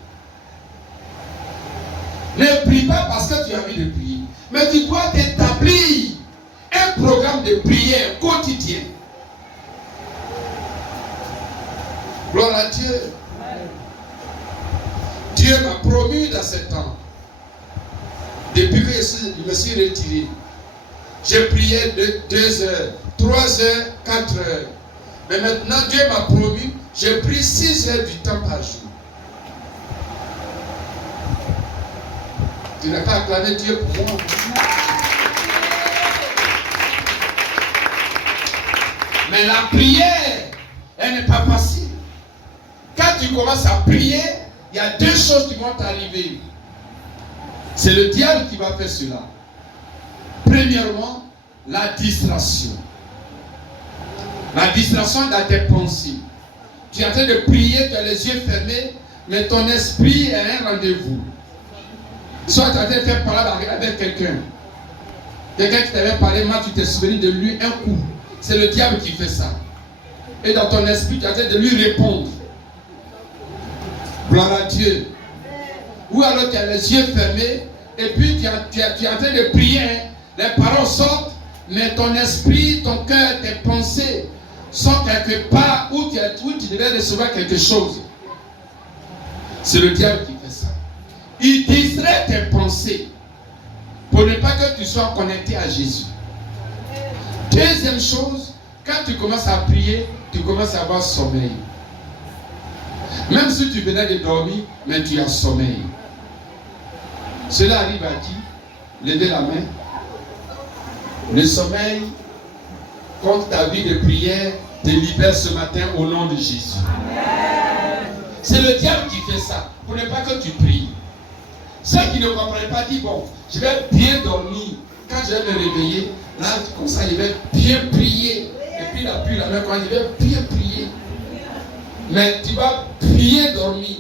Ne prie pas parce que tu as envie de prier. Mais tu dois t'établir un programme de prière quotidien. Gloire à Dieu. Dieu m'a promu dans ce temps. Depuis que je me suis retiré, j'ai prié de 2 heures, 3 heures, 4 heures. Mais maintenant, Dieu m'a promu, j'ai pris 6 heures du temps par jour. Tu n'as pas acclamé Dieu pour moi. Mais la prière, elle n'est pas facile. Quand tu commences à prier, il y a 2 choses qui vont t'arriver. C'est le diable qui va faire cela. Premièrement, la distraction. La distraction dans tes pensées. Tu es en train de prier, tu as les yeux fermés, mais ton esprit est à un rendez-vous. Soit tu es en train de faire parler avec quelqu'un. Quelqu'un qui t'avait parlé mal, tu t'es souvenu de lui un coup. C'est le diable qui fait ça. Et dans ton esprit, tu es en train de lui répondre. Gloire à Dieu. Ou alors tu as les yeux fermés et puis tu es en train de prier. Les paroles sortent, mais ton esprit, ton cœur, tes pensées sont quelque part où tu devais recevoir quelque chose. C'est le diable qui fait ça. Il distrait tes pensées pour ne pas que tu sois connecté à Jésus. Deuxième chose, quand tu commences à prier, tu commences à avoir sommeil. Même si tu venais de dormir, mais tu as sommeil. Cela arrive à qui? Levez la main. Le sommeil, contre ta vie de prière, te libère ce matin au nom de Jésus. C'est le diable qui fait ça, pour ne pas que tu pries. Ceux qui ne comprennent pas disent, bon, je vais bien dormir. Quand je vais me réveiller, là, comme ça, je vais bien prier. Et puis, la main, quand je vais bien prier. Mais tu vas prier dormir.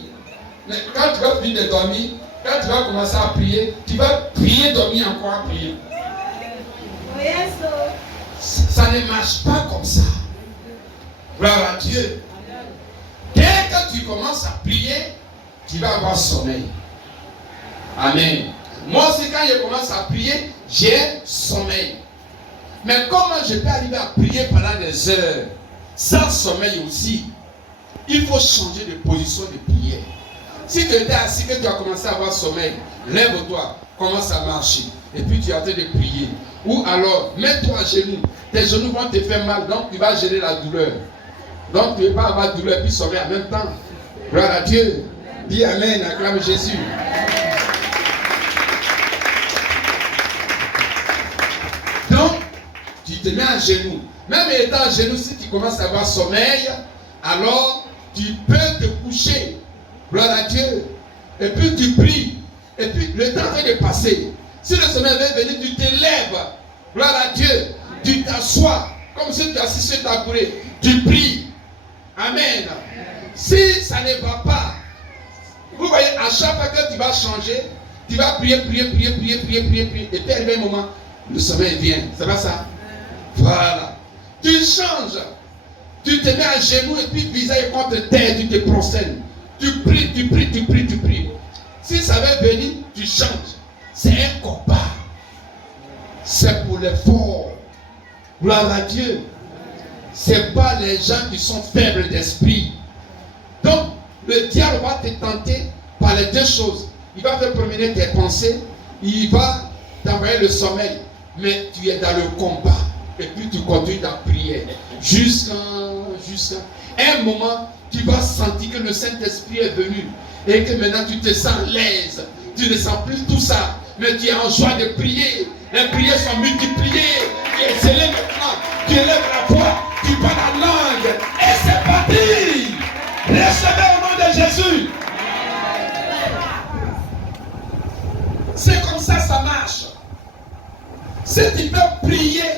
Mais quand tu vas finir de dormir, quand tu vas commencer à prier, tu vas prier dormir encore à prier. Ça ne marche pas comme ça. Gloire à Dieu. Dès que tu commences à prier, tu vas avoir sommeil. Amen. Moi aussi, quand je commence à prier, j'ai sommeil. Mais comment je peux arriver à prier pendant des heures sans sommeil aussi? Il faut changer de position de prière. Si tu étais assis, que tu as commencé à avoir sommeil, lève-toi, commence à marcher. Et puis tu es en train de prier. Ou alors, mets-toi à genoux. Tes genoux vont te faire mal, donc tu vas gérer la douleur. Donc tu ne peux pas avoir douleur puis sommeil en même temps. Gloire à Dieu. Dis Amen, acclame Jésus. Donc, tu te mets à genoux. Même étant à genoux, si tu commences à avoir sommeil, alors tu peux te coucher. Gloire à Dieu. Et puis tu pries. Et puis le temps est de passer. Si le sommeil veut venir, tu te lèves. Gloire à Dieu. Tu t'assois. Comme si tu assis sur ta tabouret. Tu pries. Amen. Si ça ne va pas, vous voyez, à chaque fois que tu vas changer, tu vas prier. Et puis arrivé un moment, le sommeil vient. C'est pas ça? Voilà. Tu changes. Tu te mets à genoux et puis visage contre terre, tu te procèdes. Tu pries. Si ça veut venir, tu changes. C'est un combat. C'est pour les forts. Gloire à Dieu. C'est pas les gens qui sont faibles d'esprit. Donc, le diable va te tenter par les deux choses. Il va te promener tes pensées. Il va t'envoyer le sommeil. Mais tu es dans le combat. Et puis tu continues à prier. Jusqu'à un moment, tu vas sentir que le Saint-Esprit est venu. Et que maintenant tu te sens à l'aise. Tu ne sens plus tout ça. Mais tu es en joie de prier. Les prières sont multipliées. Tu es scellé maintenant. Tu élèves la voix. Tu parles la langue. Et c'est parti. Recevez au nom de Jésus. C'est comme ça ça marche. Si tu peux prier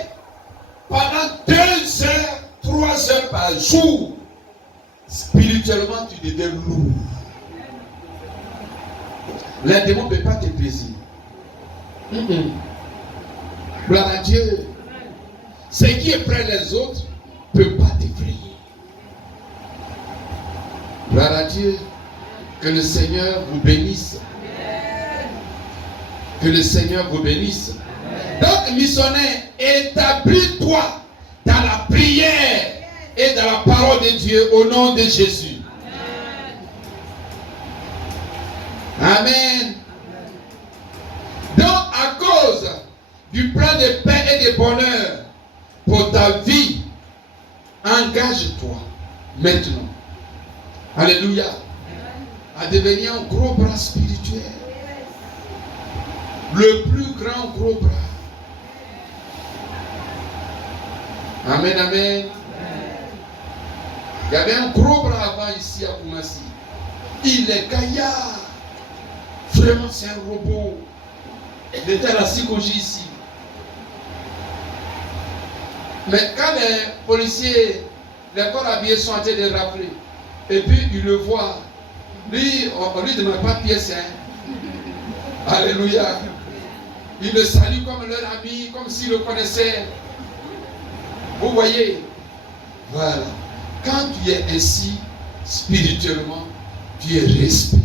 pendant 2 heures, 3 heures par jour, spirituellement tu deviens lourd. Les démons ne peuvent pas te baiser. Gloire à Dieu. Ce qui est près des autres ne peut pas t'effrayer. Gloire à Dieu. Que le Seigneur vous bénisse. Que le Seigneur vous bénisse. Donc, missionnaire, établis-toi dans la prière et dans la parole de Dieu au nom de Jésus. Amen. Donc, à cause du plan de paix et de bonheur pour ta vie, engage-toi maintenant. Alléluia. À devenir un gros bras spirituel. Le plus grand gros bras. Amen, amen. Il y avait un gros bras avant ici à Koumassi. Il est gaillard. Vraiment, c'est un robot. Il était à la psychologie ici. Mais quand les policiers, les corps habillés sont en train de rappeler, et puis ils le voient, lui, on ne lui demande pas pièce. Alléluia. Ils le saluent comme leur ami, comme s'ils le connaissaient. Vous voyez? Voilà. Quand tu es ainsi, spirituellement, tu es respecté.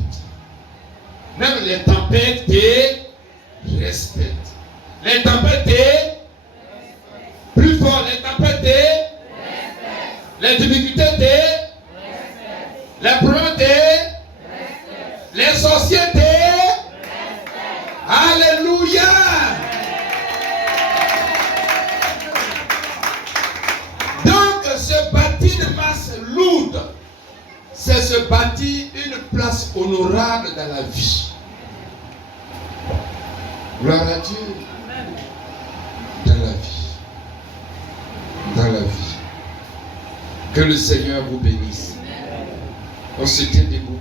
Même les tempêtes te respectent. Les tempêtes te plus fort, les tempêtes te les difficultés te les problèmes te les sorciers te alléluia. Donc se bâtir de masse lourde, c'est se bâtir une place honorable dans la vie. Gloire à Dieu. Dans la vie. Dans la vie. Que le Seigneur vous bénisse. On se tient debout.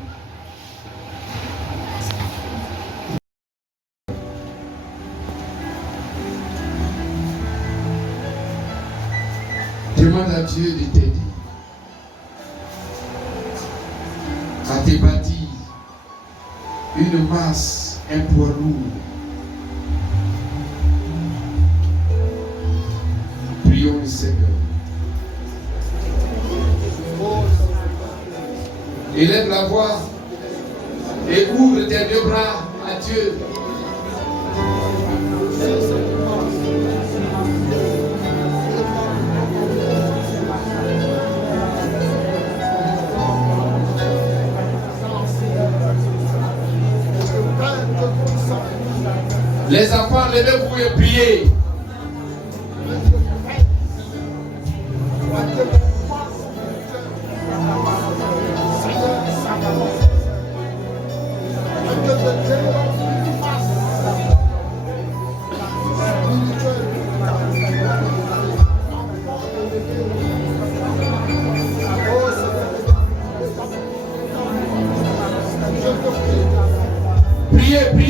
Demande à Dieu de t'aider à te bâtir une masse, un poids lourd. Prions le Seigneur. Élève la voix et ouvre tes 2 bras à Dieu. Les enfants, levez-vous et priez.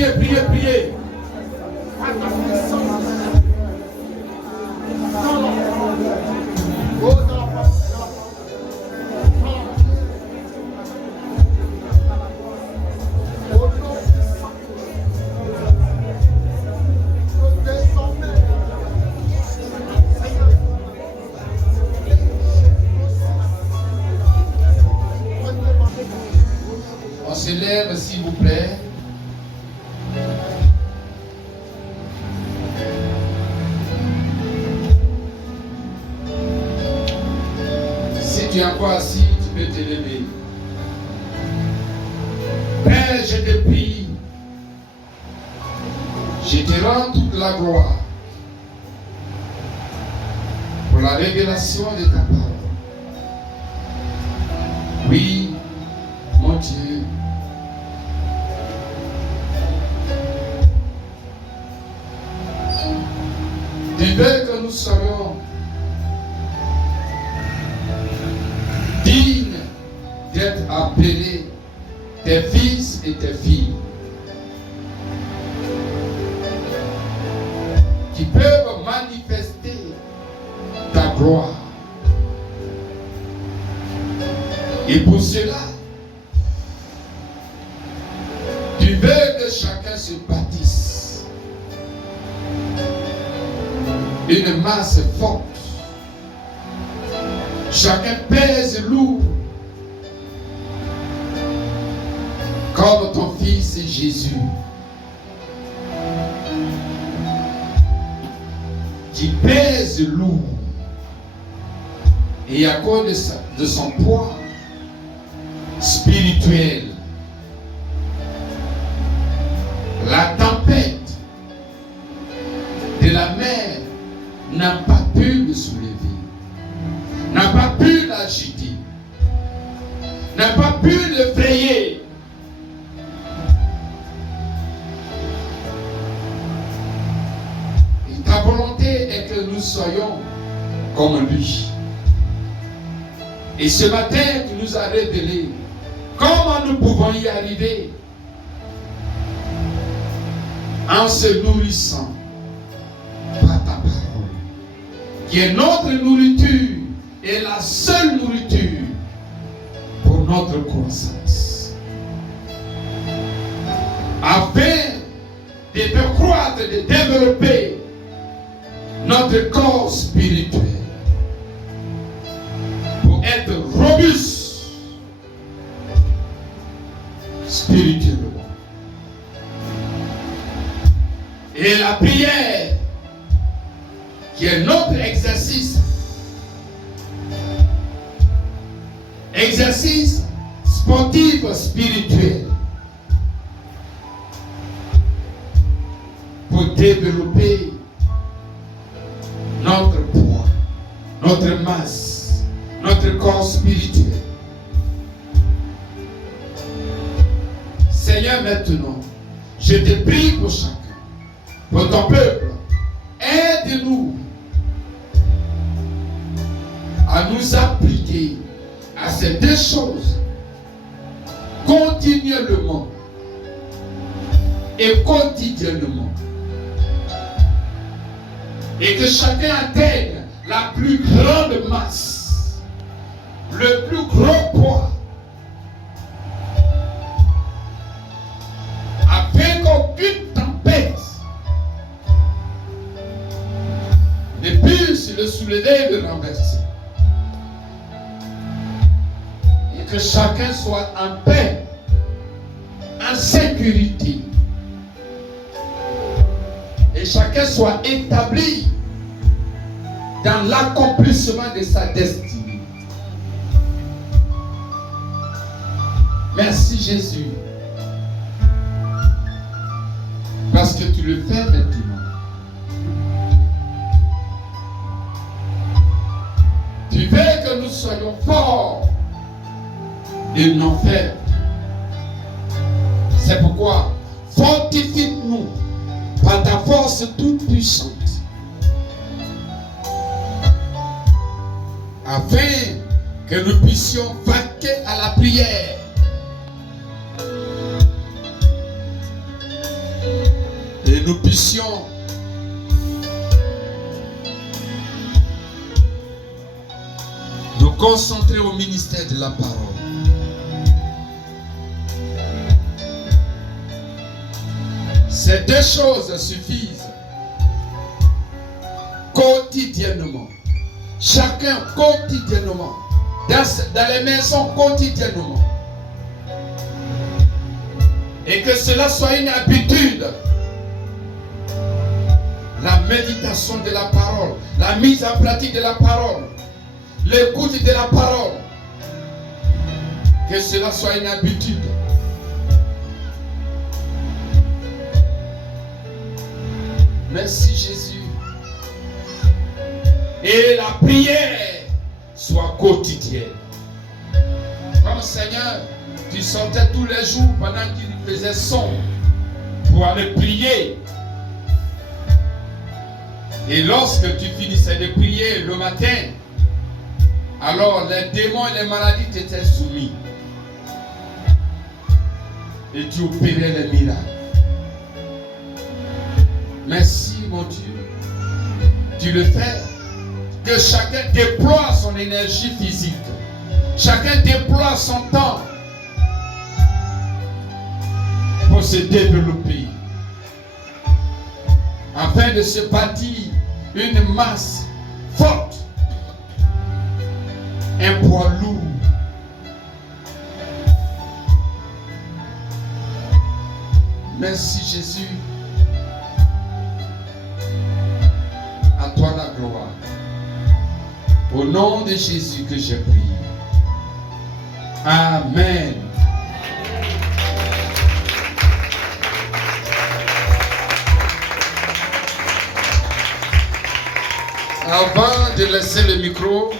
priez. On se lève, s'il vous plaît. Si tu es encore assis, tu peux te lever. Père, je te prie. Je te rends toute la gloire pour la révélation de ta parole. Oui, mon Dieu. Tu veux que nous soyons dignes d'être appelés tes fils et tes filles, qui peuvent manifester ta gloire. Et pour cela, tu veux que chacun se bâtisse une masse forte. Chacun pèse lourd, comme ton fils Jésus, qui pèse lourd, et à cause de son poids spirituel, la tempête de la mer n'a pas pu le soulever, n'a pas pu l'agiter, n'a pas pu le frayer. Et ta volonté est que nous soyons comme lui. Et ce matin, tu nous as révélé comment nous pouvons y arriver en se nourrissant par ta parole, qui est notre nourriture et la seule nourriture pour notre croissance. Afin de faire croître, de développer notre corps spirituel, pour être robuste spirituellement. Et la prière, qui est notre exercice sportif spirituel, pour développer notre poids, notre masse, notre corps spirituel. Seigneur, maintenant, je te prie pour chacun, pour ton peuple. Aide-nous à nous appliquer à ces deux choses continuellement et quotidiennement, et que chacun atteigne la plus grande masse, le plus gros poids, afin qu'aucune tempête ne puisse le soulever et le renverser, et que chacun soit en paix, en sécurité, et chacun soit établi dans l'accomplissement de sa destinée. Merci Jésus, parce que tu le fais maintenant. Tu veux que nous soyons forts et non faibles. C'est pourquoi fortifie-nous par ta force toute puissante, afin que nous puissions vaquer à la prière nous puissions nous concentrer au ministère de la parole. Ces deux choses suffisent quotidiennement. Chacun quotidiennement. Dans les maisons quotidiennement. Et que cela soit une habitude. La méditation de la parole, la mise en pratique de la parole, l'écoute de la parole. Que cela soit une habitude. Merci Jésus. Et la prière soit quotidienne. Comme Seigneur, tu sortais tous les jours pendant qu'il faisait sombre pour aller prier. Et lorsque tu finissais de prier le matin, alors les démons et les maladies t'étaient soumis. Et tu opérais les miracles. Merci mon Dieu. Tu le fais. Que chacun déploie son énergie physique. Chacun déploie son temps pour se développer. Afin de se bâtir une masse forte. Un poids lourd. Merci Jésus. À toi la gloire. Au nom de Jésus que j'ai prié. Amen. Avant de laisser le micro